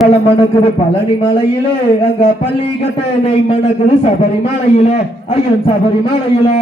பழம் மணக்குது பழனி மலையிலே அங்க பள்ளி கட்ட நெய் மணக்குது சபரிமலையிலே ஐயன் சபரிமலையிலே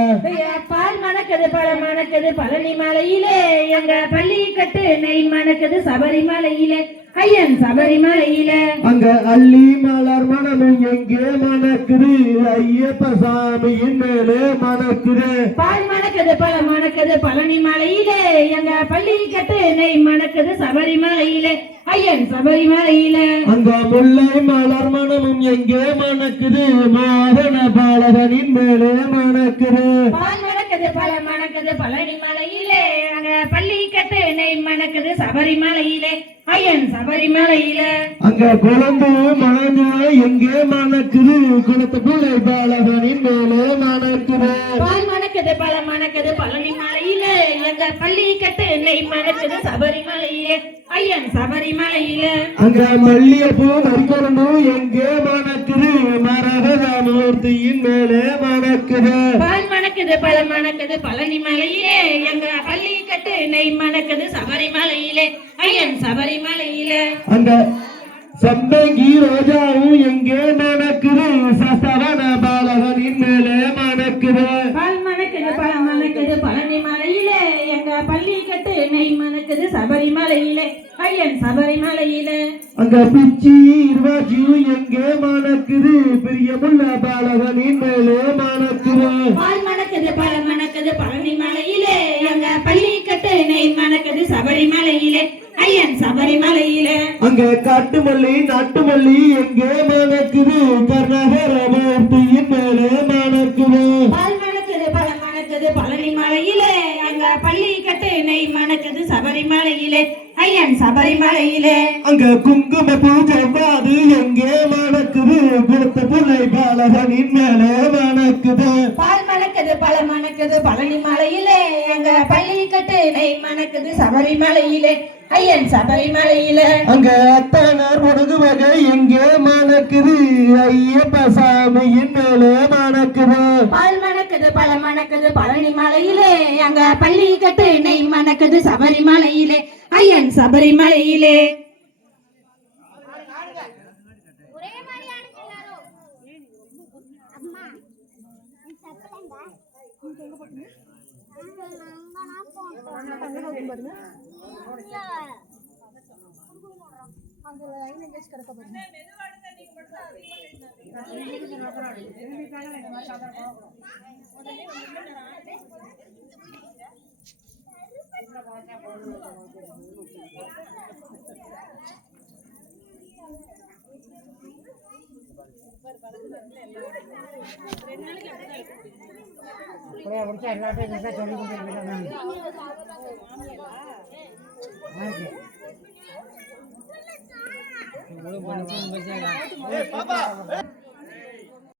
பால் மணக்குது பழம் மணக்குது பழனி மலையிலே எங்க பள்ளி கட்டு நெய் மணக்குது சபரிமலையிலே ஐயன் சபரிமலையிலே அங்க அள்ளி மலர் மணமும் எங்கே மணக்குது ஐயப்ப சாமியின் மேலே மணக்குது பால் மணக்குது பழம் மணக்குது பழனி மலையிலே எங்க பள்ளி கட்டு நெய் மணக்குது சபரிமலையிலே ஐயன் சபரிமலையிலே அங்க முல்லை மலர் மணமும் எங்கே மணக்குது மாதன பாலகனின் மேலே மணக்குது பால் மணக்குது பழம் மணக்குது பழனி மலையிலே அங்க பள்ளி கட்டு நெய் மணக்குது சபரிமலையிலே ஐயன் சபரிமலையிலே அங்க குழந்தை மணங்க எங்கே மணக்குது குளத்து புள்ளை பாலகனின் மேலே மணக்குது பால் மணக்குது பழம் மணக்குது பழனி மலையிலே எங்க பள்ளி கட்டு நெய் மணக்குது சபரிமலையிலே ஐயன் சபரிமலையிலே அங்க மல்லிகைப்பூ நரிக்கொழுந்து எங்கே மணக்குது மரகதமூர்த்தியின் மேலே மணக்குது பால் மணக்குது பழம் மணக்குது பழனி மலையிலே எங்க பள்ளி கட்டு நெய் மணக்குது சபரிமலையிலே ஐயன் சபரிமலையிலே அங்க சம்பங்கி ரோஜாவும் எங்கே மணக்குது சஸ்தவன பாலகனின் மேலே மணக்குது பால் மணக்குது பழம் மணக்குது பழனி மலையிலே எங்க பள்ளி கட்டு நெய் மணக்குது சபரிமலையிலே ஐயன் சபரிமலையிலே அங்க பிச்சி இருவாச்சி எங்கே மணக்குது பிரியமுள்ள பாலகனின் மேலே மணக்குது பால் மணக்குது பழம் மணக்குது பழனி மலையிலே எங்க பள்ளி கட்டு நெய் மணக்குது சபரிமலையிலே ஐயன் சபரிமலையிலே அங்க காட்டு மல்லி நாட்டு மல்லி எங்கே மணக்குது கர்ணகரமூர்த்தியின் மேலே மணக்குது பால் மணக்குது பழம் மணக்குது பழனி மலையிலே அங்க பள்ளி கட்டு நெய் மணக்குது சபரிமலையிலே ஐயன் சபரிமலையிலே அங்க குங்கும பூஜை பாது எங்கே மணக்குது குளத்து புள்ளை பாலகனின் மேலே மணக்குது பால் மணக்குது பழம் மணக்குது பழனி மலையிலே அங்க பள்ளி கட்டு நெய் மணக்குது சபரிமலையிலே ஐயன் சபரிமலையிலே அங்க அத்தனார் முடுகு வகை எங்கே மணக்குது ஐயப்ப சாமியின் மேலே மணக்குது பால் மணக்குது பழம் மணக்குது பழனி மலையிலே அங்க பள்ளி கட்டு நெய் மணக்குது சபரிமலையிலே ஐயன் சபரிமலையிலே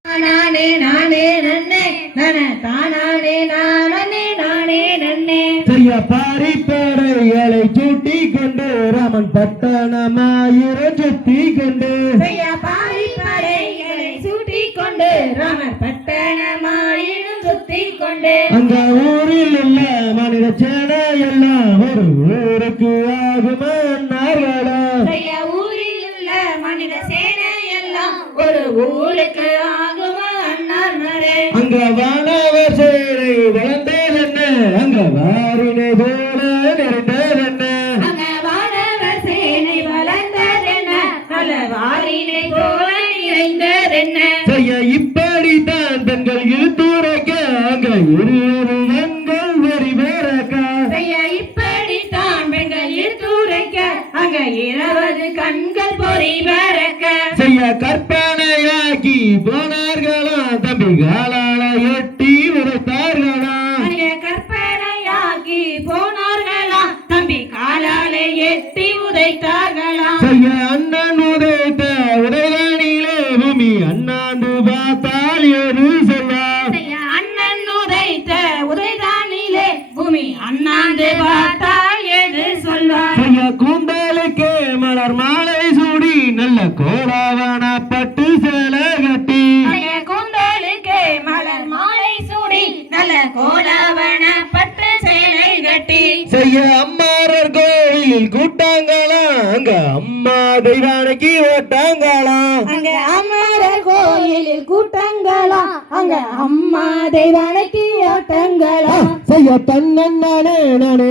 நானே நானே நன்னே நன தானே நானே நானே நன்னே செய்ய பாரி பேரைகளை சூட்டி கொண்டு ராமன் பட்டணமாயிர சுத்தி கொண்டு செய்ய பாரி படைகளை சூட்டி கொண்டு ராமர் பட்டணமாயினும் சுத்தி கொண்டு அந்த ஊரில் உள்ள மனித சேனை எல்லாம் ஒரு ஊருக்கு ஆகுமார்களா செய்ய ஊரில் உள்ள மனித சேனை எல்லாம் ஒரு ஊருக்கு ஆகுமா அண்ணாமரே அங்க வானவர் சேனை வளர்ந்ததென்ன அங்க வாரினை போல நிறைந்ததென்ன அங்க வானவர் சேனை வளர்ந்ததென்ன பல வாரினை போல நிறைந்ததென்ன செய்ய இப்படித்தான் பெண்கள் இழுத்துரைக்க அங்க இருவரு எங்கள் வரி வேறக்க செய்ய இப்படித்தான் பெண்கள் எடுத்துரைக்க அங்க 20 கண்கள் பொறி பறக்க செய்ய கற்பனையாக்கி போனார்களா தம்பிகளால எட்டி உரைத்தார்களா அங்க கற்பனையாக்கி போனார்களா தம்பி காலாலே எட்டி உதைத்தார்களா செய்ய அண்ணன் உதைத்த உடைவானிலே பூமி அண்ணாந்து பார்த்தால் எது சொல்லார் செய்ய அண்ணன் உதைத்த உதைதானிலே பூமி அண்ணாந்து பார்த்தால் எது சொல்வார் செய்ய கூந்தலுக்கே மலர் மாலை சூடி நல்ல கோலாவன பட்டு சேலை கட்டி செய்ய கூந்தலுக்கே மலர் மாலை சூடி நல்ல கோலாவன பட்டு சேலை கட்டி செய்ய அம்மாரர் கோயிலில் கூட்டாங்களா அங்க எங்க அம்மா தெய்வானைக்கு ஓட்டாங்களாம் அங்க அமரர் கோயிலில் கூட்டங்களாம் அங்க அம்மா தெய்வானைக்கு ஓட்டங்களாம் செய்ய தன்னே நானே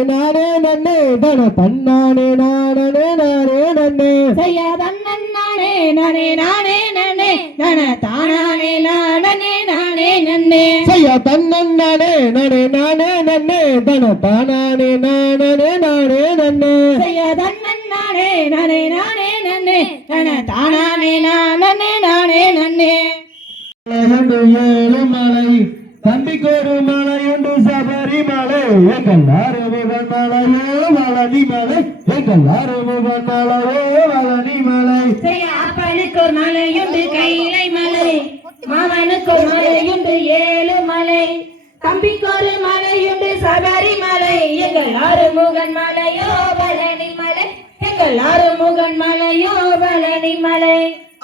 நானே நன்னே தன தன்னானே நானே நானே நன்னே செய்ய தன்னே நானே நானே நன்னே தன தானானே நானே நானே நன்னே செய்ய தன்னே நானே நானே நன்னே தன தானானே நானே நானே நன்னே செய்ய தன்னே நானே நானே நன்னே தன தானானே நானே நானே நன்னே ஏழு மலை தம்பிக்கு ஒரு மலையுண்டு சபரிமலை எங்கள் ஆறுமுகன் மலையோ வளனி மலை எங்கள் ஆறுமுகன் மலையோ வளனி மலை அப்பனுக்கு ஒரு மலையுண்டு கைலை மலை மாமனுக்கு ஒரு மலையுண்டு ஏழு மலை தம்பிக்கு ஒரு மலையுண்டு சபரிமலை எங்கள் ஆறுமுகன் மலையோ வளனி மலை எங்கள் ஆறுமுகன் மலையோ வளனி மலை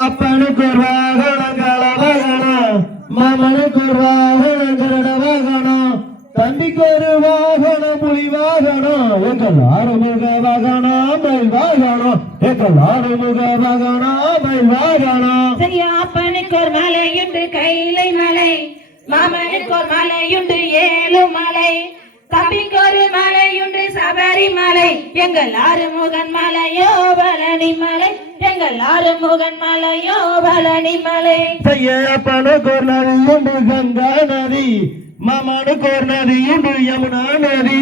அப்பனுக்கு ஒரு வாகனம் களவாகனம் மாமனுக்கு ஒரு வாகனம் கருட வாகனம் தம்பிக்கு ஒரு வாகனம் புலி வாகனம் எங்கள் ஆறுமுக வாகனம் மயில் வாகனம் எங்கள் ஆறுமுக வாகனம் மயில் வாகனம் சரியா அப்பனுக்கு ஒரு மலையுண்டு கைலை மலை மாமனுக்கு ஒரு மலையுண்டு ஏழு மலை தம்பிக்கு ஒரு மலையுண்டு சபரிமலை எங்கள் ஆறுமுகன் மலையோ பழனி மலை எங்கள் ஆறுமுகன் மலையோ பழனி மலை அப்பனுக்கு ஒரு நதி உண்டு கங்கா நதி மாமனுக்கு ஒரு நதி உண்டு யமுனா நதி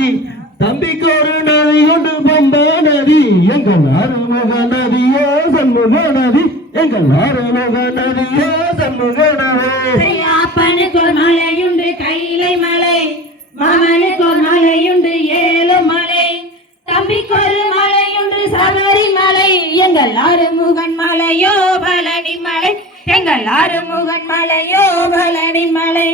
தம்பிக்கு ஒரு நதி உண்டு பம்பா நதி எங்கள் ஆறுமுக நதியோ சண்முக நதி எங்கள் ஆறுமுக நதியோ சண்முக நதி அப்பனுக்கு ஒரு மலையுண்டு கைலை மலை மாமனுக்கு ஒரு மலையுண்டு ஏழு மலை தம்பிக்கு ஒரு மலையுண்டு சபரிமலை எங்கள் ஆறுமுகன் மலையோ பழனி மலை எங்கள் ஆறுமுகன் மலையோ பழனி மலை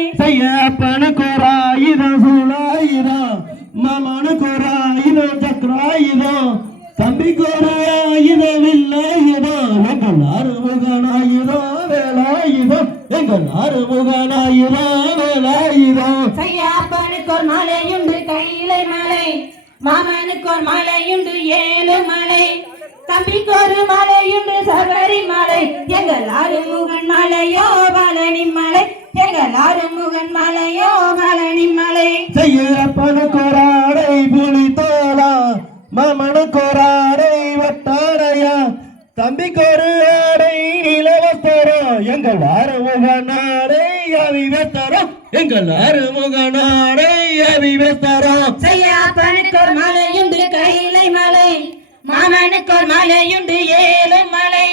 அப்பனுக்கு ஒரு ஆயுதம் சூழாயுதம் மாமனுக்கு ஒரு ஆயுதம் சக்கராயுதம் தம்பிக்கு ஒரு ஆயுதம் வில்லாயுதம் எங்கள் ஆறுமுகன் ஆயுதம் வேலாயுதம் எங்கள் ஆறுமுகன் ஆயுதம் வேலாயுதம் அப்பனுக்கு ஒரு மலையுண்டு கைலை மலை மாமனுக்கு ஒரு மலையுண்டு ஏழு மலை தம்பிக்கு ஒரு மலையுண்டு சபரிமலை எங்கள் ஆறுமுகன் மலையோ பழனி மலை எங்கள் ஆறுமுகன் மலையோ பழனி மலை அப்பனுக்கு ஒரு ஆடை புலி தோலா மாமனுக்கு ஒரு ஆடை வட்டாடையா தம்பிக்கு ஒரு ஆடை இலவசரம் எங்கள் ஆறுமுக நாடை அவிவத்தரம் எங்கள் ஆறுமுக நாடை அவிவத்தரம் அப்பனுக்கு ஒரு மலையுண்டு கைலை மலை மாமனுக்கு ஒரு மலையுண்டு ஏழு மலை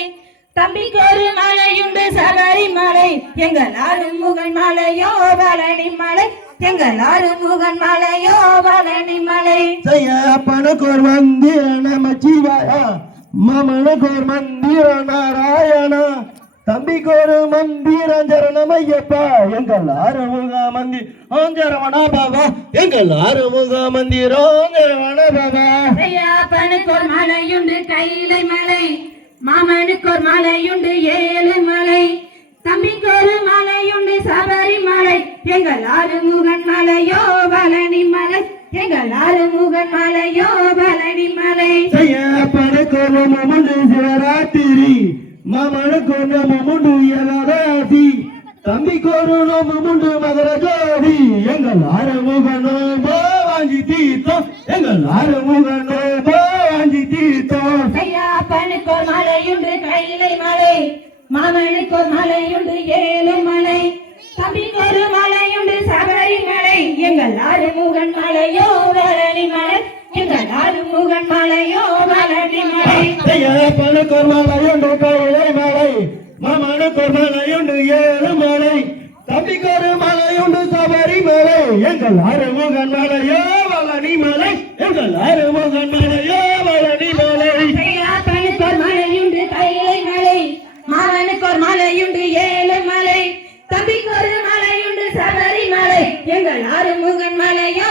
தம்பிக்கு ஒரு மலையுண்டு சபரிமலை எங்கள் ஆறுமுகன் மலையோ பழனி மலை எங்கள் ஆறுமுகன் மலையோ பழனி மலை அப்பனுக்கு ஒரு மந்திர நமச்சிவாயா மாமனுக்கு ஒரு மந்திர நாராயணா தம்பிக்கு ஒரு மந்திரம் சரணமையப்பா எங்கள் ஆறுமுக மந்திரம் சரவணா பாபா எங்கள் ஆறுமுக மந்திரம் சரவணா பாபா அப்பனுக்கு ஒரு மலையுண்டு கைலை மலை மாமனுக்கு ஒரு மலையுண்டு ஏழு மலை தம்பிக்கு ஒரு மலையுண்டு சபரிமலை எங்கள் ஆறுமுகன் மலையோ பழனி மலை எங்கள் ஆறுமுகன் மலையோ பழனி மலை அப்பனுக்கு ஒரு முமுண்டு சிவராத்திரி மாமனுக்கு ஒரு நமுண்டு ஏகாதசி தம்பிக்கு ஒரு நமுண்டு மகர ஜோதி எங்கள் ஆறுமுகனோ வாங்கி தீர்த்தம் எங்கள் ஆறுமுகனோ வாங்கி தீர்த்தம் அப்பனுக்கு ஒரு மலையுண்டு கைலை மலை மாமனுக்கு ஒரு மலையுண்டு ஏழு மலை தம்பிக்கு ஒரு மலையுண்டு சபரிமலை எங்கள் ஆறுமுகன் மலையோ பழனி மலை எங்கள் ஆறுமுகன் மலையோ பழனி மலை அப்பனுக்கு ஒரு மலையுண்டு கைலை மலை மாமனுக்கு ஒரு மலையுண்டு ஏழு மலை தம்பிக்கு ஒரு மலையுண்டு சபரிமலை எங்கள் ஆறுமுகன் மலையோ பழனி மலை எங்கள் ஆறுமுகன் மலையோ பழனி மலை அப்பனுக்கு ஒரு மலையுண்டு கைலை மலை மாமனுக்கு ஒரு மலையுண்டு ஏழு மலை தம்பிக்கு ஒரு மலையுண்டு சபரிமலை எங்கள் ஆறுமுகன் மலையோ